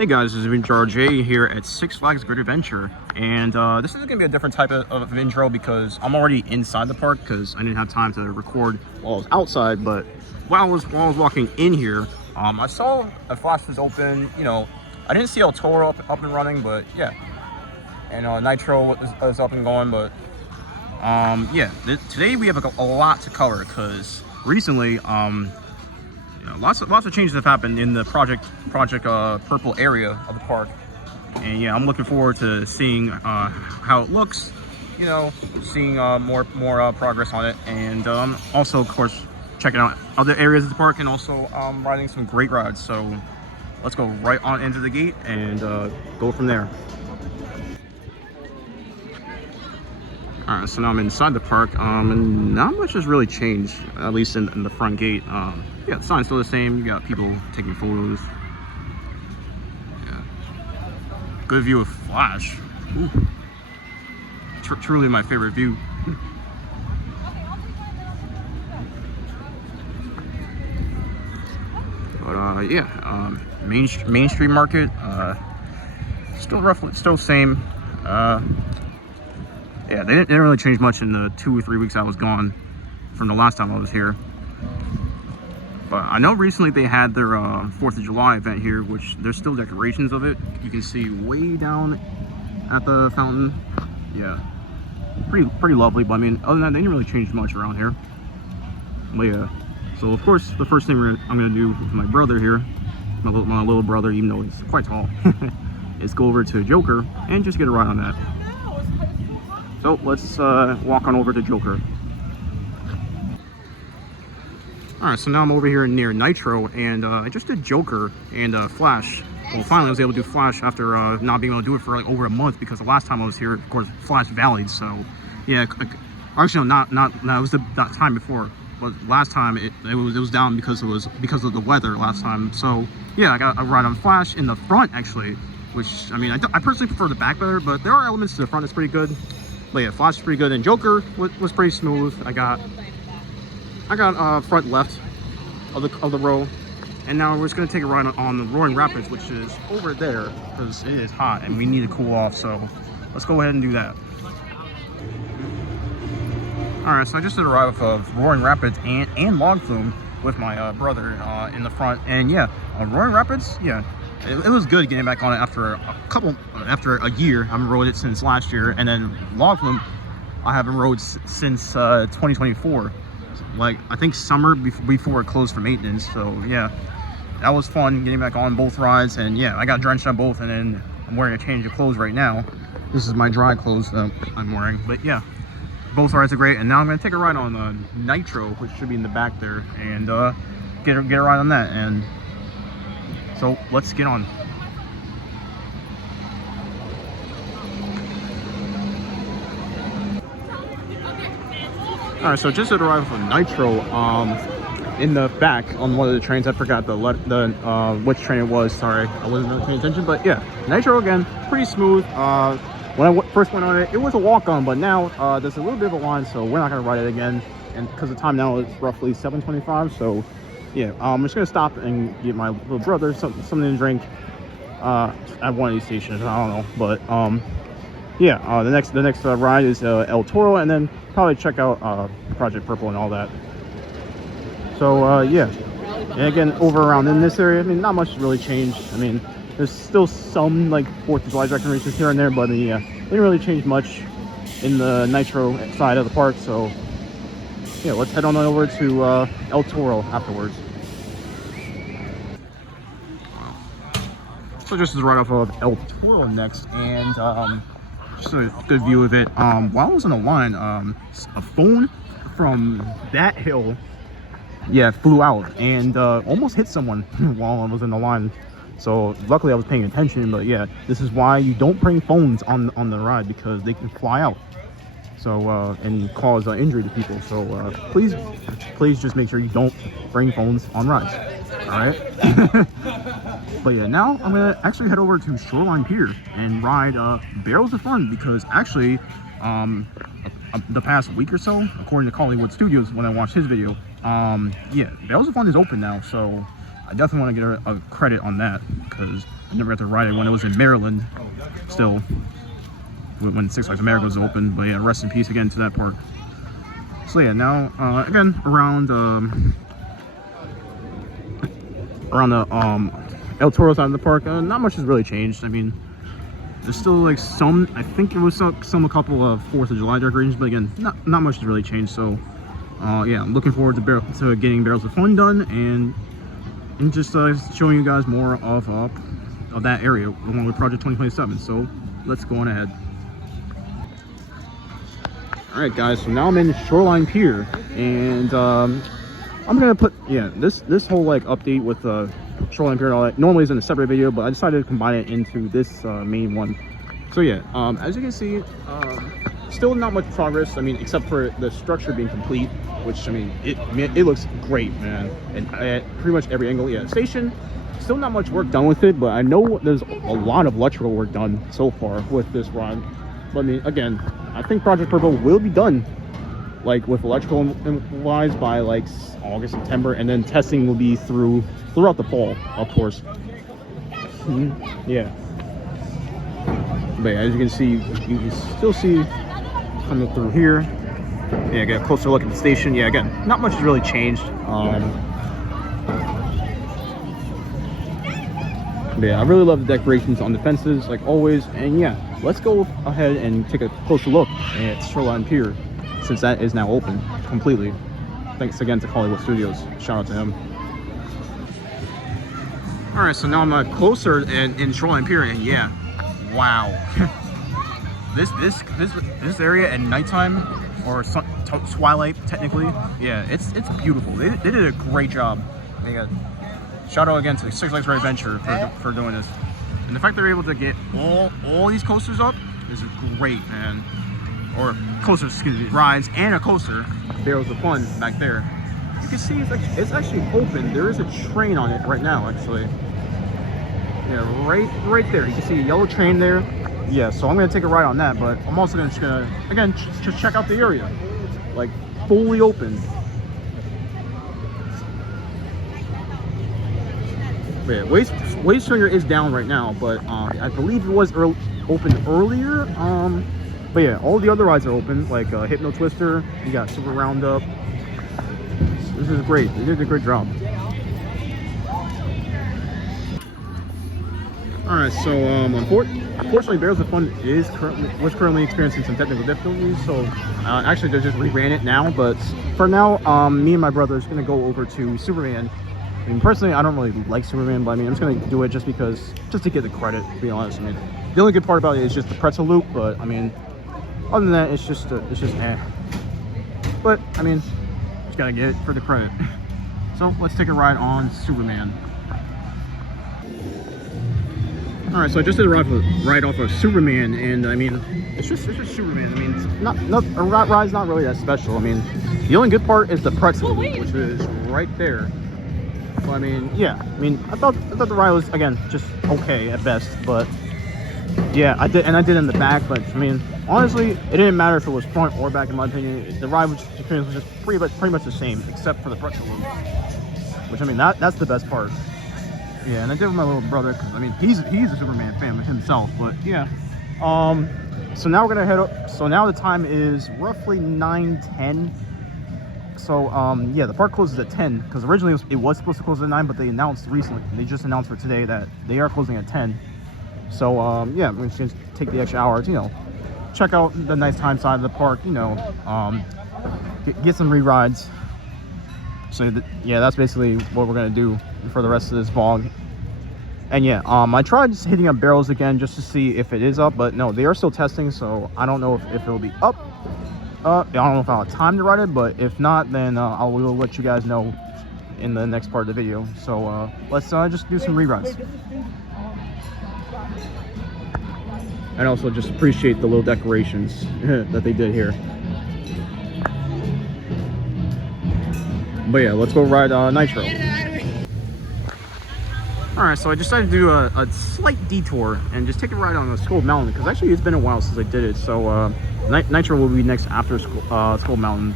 Hey guys, this is RJ here at Six Flags Great Adventure, and this is going to be a different type of intro because I'm already inside the park because I didn't have time to record while I was outside. But while I was walking in here, I saw a Flash was open. You know, I didn't see El Toro up and running, but yeah, and Nitro was up and going. But yeah, today we have a lot to cover because recently lots of changes have happened in the Project Purple area of the park, and yeah, I'm looking forward to seeing how it looks. You know, seeing more progress on it, and also, of course, checking out other areas of the park, and also riding some great rides. So let's go right on into the gate and go from there. All right, so now I'm inside the park, and not much has really changed, at least in the front gate. Yeah, the sign's still the same. You got people taking photos. Yeah, good view of Flash. Ooh. Truly my favorite view. But yeah, Main Street Market, still same. Yeah, they didn't really change much in the 2 or 3 weeks I was gone from the last time I was here. But I know recently they had their 4th of July event here, which there's still decorations of it. You can see way down at the fountain. Yeah, pretty lovely. But I mean, other than that, they didn't really change much around here. But yeah, so of course the first thing I'm gonna do with my brother here, my little brother, even though he's quite tall, is go over to Joker and just get a ride on that. So let's walk on over to Joker. Alright, so now I'm over here near Nitro, and I just did Joker and Flash. Well, finally I was able to do Flash after not being able to do it for like over a month, because the last time I was here, of course, Flash valleyed. So yeah, actually no, it was the time before, but last time it was down because of the weather last time. So yeah, I got a ride on Flash in the front actually, which I mean I personally prefer the back better, but there are elements to the front that's pretty good. But yeah, Flash is pretty good, and Joker was pretty smooth. I got front left of the row, and now we're just gonna take a ride on the Roaring Rapids, which is over there because it is hot and we need to cool off. So let's go ahead and do that. All right, so I just did a ride with Roaring Rapids and Log Flume with my brother in the front, and yeah, Roaring Rapids, yeah. It was good getting back on it after a year. I haven't rode it since last year, and then Log Flume I haven't rode since 2024. Like I think summer before it closed for maintenance. So yeah, that was fun getting back on both rides, and yeah, I got drenched on both, and then I'm wearing a change of clothes right now. This is my dry clothes that I'm wearing, but yeah, both rides are great. And now I'm gonna take a ride on Nitro, which should be in the back there, and get a ride on that. And so let's get on. All right, so just arrived from Nitro in the back on one of the trains. I forgot which train it was. Sorry, I wasn't really paying attention. But yeah, Nitro again, pretty smooth. When I first went on it, it was a walk-on, but now there's a little bit of a line, so we're not gonna ride it again. And because the time now is roughly 7:25, so yeah, I'm just gonna stop and get my little brother something to drink at one of these stations. I don't know, but yeah, the next ride is El Toro, and then probably check out Project Purple and all that. So yeah, and again, over around in this area, I mean, not much really changed. I mean, there's still some like 4th of July decorations here and there, but yeah, didn't really change much in the Nitro side of the park. So yeah, let's head on over to El Toro afterwards. So just as right off of El Toro next, and just a good view of it. While I was in the line, a phone from that hill, yeah, flew out and almost hit someone while I was in the line. So luckily I was paying attention. But yeah, this is why you don't bring phones on the ride, because they can fly out. So and cause injury to people. So please just make sure you don't bring phones on rides. All right. But yeah, now I'm gonna actually head over to Shoreline Pier and ride Barrels of Fun, because actually the past week or so, according to Collywood Studios when I watched his video, yeah, Barrels of Fun is open now. So I definitely want to get a credit on that because I never got to ride it when it was in Maryland. Still, when Six Flags America was open. But yeah, rest in peace again to that park. So yeah, now again around the El Toro side of the park, not much has really changed. I mean, there's still like some. I think there was a couple of 4th of July decorations, but again, not much has really changed. So yeah, I'm looking forward to getting Barrels of Fun done and just showing you guys more of that area along with Project 2027. So let's go on ahead. All right, guys. So now I'm in Shoreline Pier, and I'm gonna put this whole like update with Shoreline Pier and all that normally is in a separate video, but I decided to combine it into this main one. So yeah, as you can see, still not much progress. I mean, except for the structure being complete, which I mean, it looks great, man, and at pretty much every angle. Yeah, station, still not much work done with it, but I know there's a lot of electrical work done so far with this ride. But I mean, again, I think Project Purple will be done, like with electrical wise, by like August, September, and then testing will be throughout the fall, of course. Yeah. But as you can see, you can still see coming through here. Yeah, get a closer look at the station. Yeah, again, not much has really changed. But yeah, I really love the decorations on the fences, like always. And yeah, let's go ahead and take a closer look at Shoreline Pier, since that is now open completely. Thanks again to Hollywood Studios. Shout out to him. All right, so now I'm closer in Shoreline Pier, and yeah, wow. this area at nighttime or twilight technically, yeah, it's beautiful. They did a great job. They got shout out again to Six Flags Adventure for doing this, and the fact they're able to get all these coasters up is great, man. Or coasters, excuse me, rides, and a coaster, Barrels of Fun back there. You can see it's actually open. There is a train on it right now, actually. Yeah, right there. You can see a yellow train there. Yeah, so I'm gonna take a ride on that, but I'm also gonna again just check out the area, like fully open. But yeah, Wave Swinger is down right now, but I believe it was open earlier. But yeah, all the other rides are open, like Hypno Twister. You got Super Roundup. This is great. They did a great job. All right, so unfortunately, Barrels of Fun was currently experiencing some technical difficulties. So actually, they just reran it now. But for now, me and my brother is gonna go over to Superman. I mean, personally, I don't really like Superman, but I mean, I'm just gonna do it just to get the credit. To be honest, I mean, the only good part about it is just the pretzel loop. But I mean, other than that, it's just eh. But I mean, just gotta get it for the credit. So let's take a ride on Superman. All right, so I just did a ride off of Superman, and I mean, it's just Superman. I mean, it's a ride's not really that special. I mean, the only good part is the pretzel, which is right there. So I mean, yeah, I mean, I thought the ride was again just okay at best, but yeah, I did in the back. But I mean, honestly, it didn't matter if it was front or back in my opinion. The ride was just pretty much the same, except for the pretzel loop, which I mean that's the best part. Yeah, and I did with my little brother because I mean he's a Superman fan himself. But yeah, so now we're gonna head up. So now the time is roughly 9:10. So yeah, the park closes at 10 because originally it was supposed to close at 9, but they announced recently. They just announced for today that they are closing at 10. So yeah, we're just gonna take the extra hour to, you know, check out the nighttime side of the park. You know, get some re-rides. So yeah, that's basically what we're gonna do for the rest of this vlog. And yeah, I tried just hitting up Barrels again just to see if it is up, but no, they are still testing, so I don't know if it'll be up. I don't know if I'll have time to ride it, but if not, then I will let you guys know in the next part of the video. So let's just do some re-rides. And also just appreciate the little decorations that they did here. But yeah, let's go ride Nitro. Alright, so I decided to do a slight detour and just take a ride on Skull Mountain, because actually it's been a while since I did it. So Nitro will be next after Skull Mountain.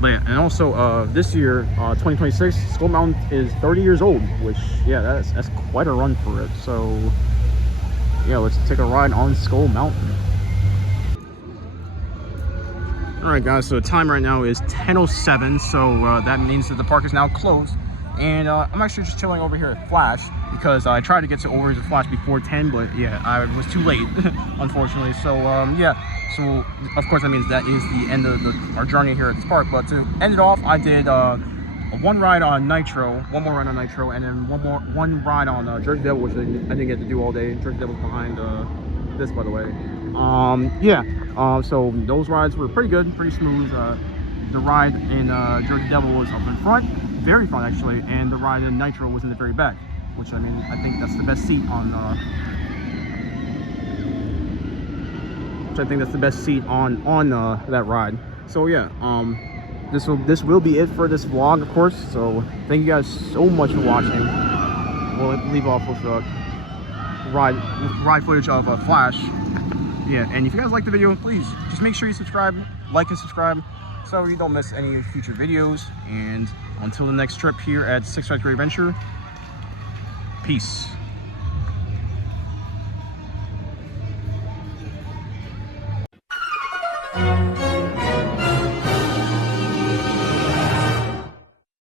But But yeah, and also this year, 2026, Skull Mountain is 30 years old, which yeah, that's quite a run for it. So yeah, let's take a ride on Skull Mountain. All right, guys. So the time right now is 10:07. So that means that the park is now closed. And I'm actually just chilling over here at Flash because I tried to get to over to Flash before 10, but yeah, I was too late, unfortunately. So yeah, so of course that means that is the end of our journey here at this park. But to end it off, I did one ride on Nitro, one more ride on Nitro, and then one ride on Jersey Devil, which I didn't get to do all day. Jersey Devil's behind this, by the way. So those rides were pretty good, pretty smooth. The ride in Jersey Devil was up in front, very front actually, and the ride in Nitro was in the very back, which I mean, I think that's the best seat on that ride. So yeah, this will be it for this vlog, of course. So thank you guys so much for watching. We'll leave off with ride footage of Flash. Yeah, and if you guys like the video, please just make sure you subscribe, like and subscribe, so you don't miss any future videos. And until the next trip here at Six Flags Great Adventure, peace.